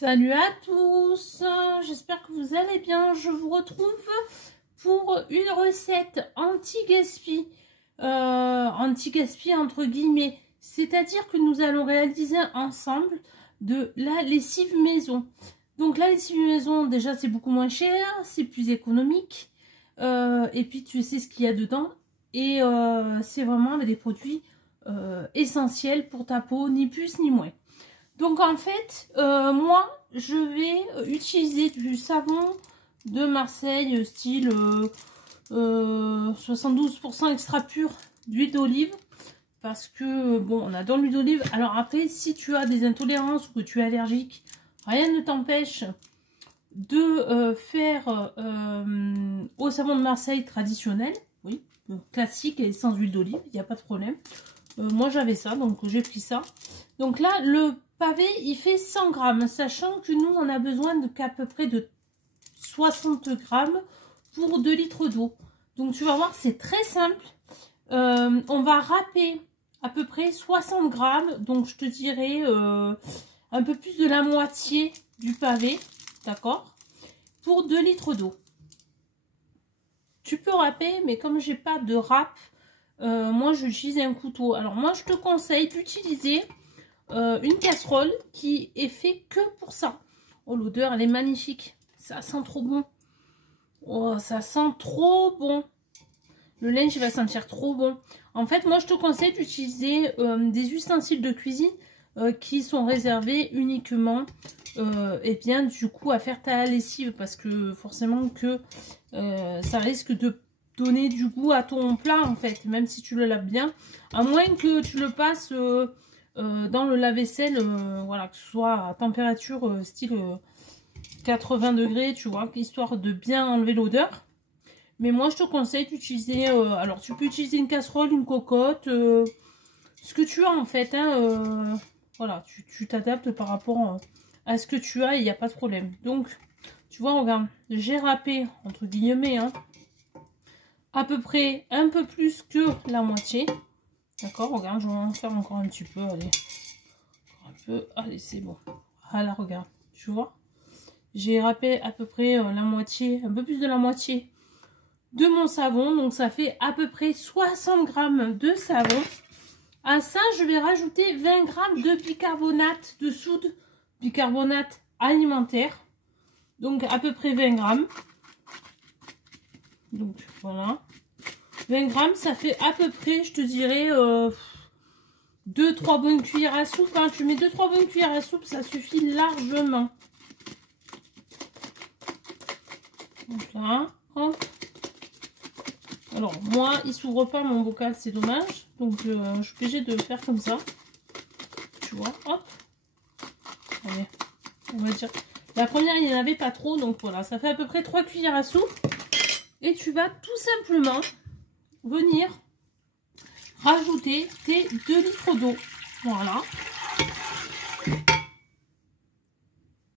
Salut à tous, j'espère que vous allez bien. Je vous retrouve pour une recette anti-gaspi, anti-gaspi entre guillemets, c'est-à-dire que nous allons réaliser ensemble de la lessive maison. Donc la lessive maison, déjà c'est beaucoup moins cher, c'est plus économique, et puis tu sais ce qu'il y a dedans, et c'est vraiment des produits essentiels pour ta peau, ni plus ni moins. Donc en fait, moi, je vais utiliser du savon de Marseille, style 72% extra pur d'huile d'olive. Parce que, bon, on adore l'huile d'olive. Alors après, si tu as des intolérances ou que tu es allergique, rien ne t'empêche de faire au savon de Marseille traditionnel. Oui, classique et sans huile d'olive, il n'y a pas de problème. Moi, j'avais ça, donc j'ai pris ça. Donc là, le pavé, il fait 100 grammes, sachant que nous, on a besoin qu'à peu près de 60 grammes pour 2 litres d'eau. Donc, tu vas voir, c'est très simple. On va râper à peu près 60 grammes, donc je te dirais un peu plus de la moitié du pavé, d'accord, pour 2 litres d'eau. Tu peux râper, mais comme j'ai pas de râpe, moi, j'utilise un couteau. Alors, moi, je te conseille d'utiliser une casserole qui est fait que pour ça. Oh, l'odeur, elle est magnifique. Ça sent trop bon. Oh, ça sent trop bon. Le linge, il va sentir trop bon. En fait, moi, je te conseille d'utiliser des ustensiles de cuisine qui sont réservés uniquement, et bien, du coup, à faire ta lessive. Parce que, forcément, que ça risque de donner du goût à ton plat, en fait. Même si tu le laves bien. À moins que tu le passes dans le lave-vaisselle, voilà, que ce soit à température style 80 degrés, tu vois, histoire de bien enlever l'odeur. Mais moi, je te conseille d'utiliser, alors tu peux utiliser une casserole, une cocotte, ce que tu as en fait, hein, voilà, tu t'adaptes par rapport à ce que tu as et il n'y a pas de problème. Donc, tu vois, regarde, j'ai râpé, entre guillemets, hein, à peu près un peu plus que la moitié. D'accord, regarde, je vais en faire encore un petit peu, allez. Un peu, allez, c'est bon. Voilà, regarde, tu vois. J'ai râpé à peu près la moitié, un peu plus de la moitié de mon savon. Donc, ça fait à peu près 60 grammes de savon. À ça, je vais rajouter 20 grammes de bicarbonate de soude, bicarbonate alimentaire. Donc, à peu près 20 grammes. Donc, voilà. 20 grammes, ça fait à peu près, je te dirais, 2-3 bonnes cuillères à soupe. Hein. Tu mets 2-3 bonnes cuillères à soupe, ça suffit largement. Donc là, hop. Alors, moi, il s'ouvre pas mon bocal, c'est dommage. Donc, je suis obligée de faire comme ça. Tu vois, hop. Allez, on va dire. La première, il n'y en avait pas trop. Donc, voilà, ça fait à peu près 3 cuillères à soupe. Et tu vas tout simplement venir rajouter tes 2 litres d'eau. Voilà.